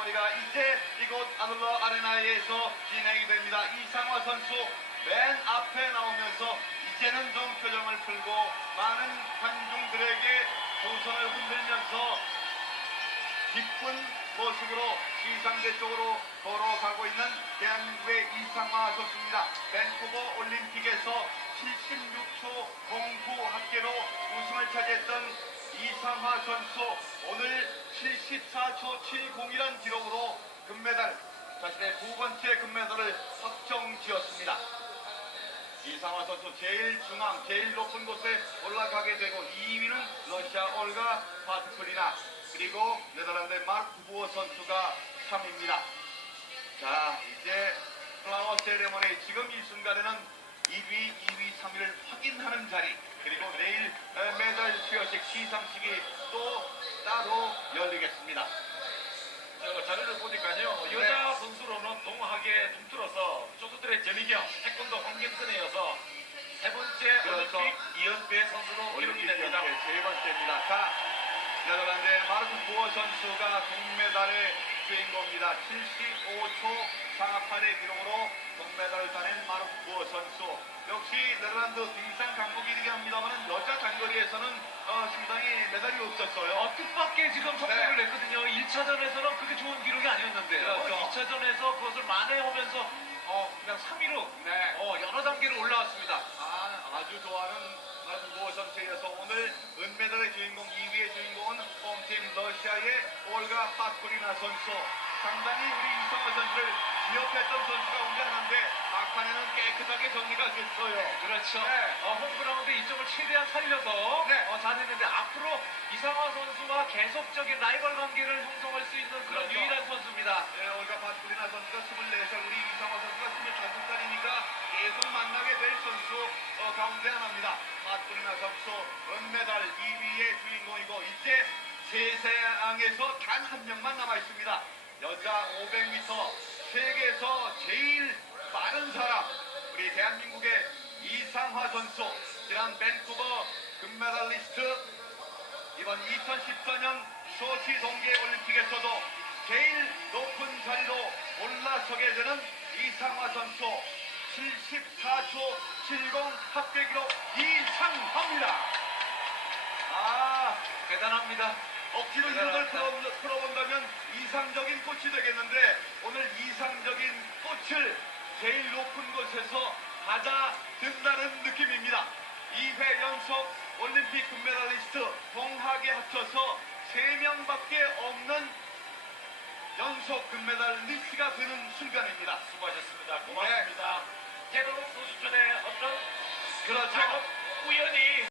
세레머니가 이제 이곳 아놀러 아레나에서 진행이 됩니다. 이상화 선수 맨 앞에 나오면서 이제는 좀 표정을 풀고 많은 관중들에게 두 손을 흔들면서 기쁜 모습으로 시상대 쪽으로 걸어가고 있는 대한민국의 이상화 선수입니다. 밴쿠버 올림픽에서 76초 09 합계로 우승을 차지했던 이상화 선수 오늘 74초 70이란 기록으로 금메달 자신의 두 번째 금메달을 확정 지었습니다. 이상화 선수 제일 중앙, 제일 높은 곳에 올라가게 되고 2위는 러시아 올가 파트클리나 그리고 네덜란드 마르크 부어 선수가 3위입니다. 자, 이제 플라워 세레머니 지금 이 순간에는 1위, 2위, 3위를 확인하는 자리 그리고 내일 에, 메달 수여식 시상식이 또 따로 열리겠습니다. 저 자료를 보니까요 여자 선수로는 동하게 tum틀어서 조수들의 전희경 태권도 황경선에 이어서 세 번째 그렇죠. 올림픽 이연배 선수로 기록이 됩니다. 올림픽 세 번째입니다. 자, 네덜란드의 마르크 부어 선수가 동메달의 주인공입니다. 75초 48의 기록으로 동메달을 따낸 마르크 부어 선수. 역시 네덜란드 빙상 강국이긴 합니다만 여자 장거리에서는 어, 상당히 메달이 없었어요. 어, 뜻밖의 지금 성공을 냈거든요. 1차전에서는 그렇게 좋은 기록이 아니었는데요. 그렇죠. 2차전에서 그것을 만회하면서 어, 그냥 3위로 네. 어, 여러 단계로 올라왔습니다. 아, 아주 좋아하는 부어 선수에서 오늘 은메달의 주인공 2위의 주인공은 홈팀 러시아의 올가 파트리나 선수. 상당히 우리 이성호 선수를 기억했던 선수가 운데 하나인데 막판에는 깨끗하게 정리가 됐어요. 그렇죠. 네. 어, 홈그라운드 이점을 최대한 살려서 네. 어, 잘했는데 앞으로 이상화 선수와 계속적인 라이벌 관계를 형성할 수 있는 그런 그렇죠. 유일한 선수입니다. 네, 올가 파트리나 선수가 24살, 우리 이성호 선수가 25살이니까 계속 만나게 될 선수 어, 가운데 하나입니다. 파트리나 선수 은메달 2위의 주인공이고 이제 세상에서 단 한 명만 남아 있습니다. 여자 500m 세계에서 제일 빠른 사람 우리 대한민국의 이상화 선수 지난 밴쿠버 금메달리스트 이번 2014년 소치 동계 올림픽에서도 제일 높은 자리로 올라서게 되는 이상화 선수 74초 70 합계 기록 이상화입니다. 아 대단합니다. 억지로 풀어, 풀어본다면 이상적인 꽃이 되겠는데 오늘 이상적인 꽃을 제일 높은 곳에서 받아 든다는 느낌입니다. 2회 연속 올림픽 금메달리스트 동학에 합쳐서 3명밖에 없는 연속 금메달 리스트가 되는 순간입니다. 수고하셨습니다. 고맙습니다. 테러 소수전의 어떤 그렇죠. 작업 우연히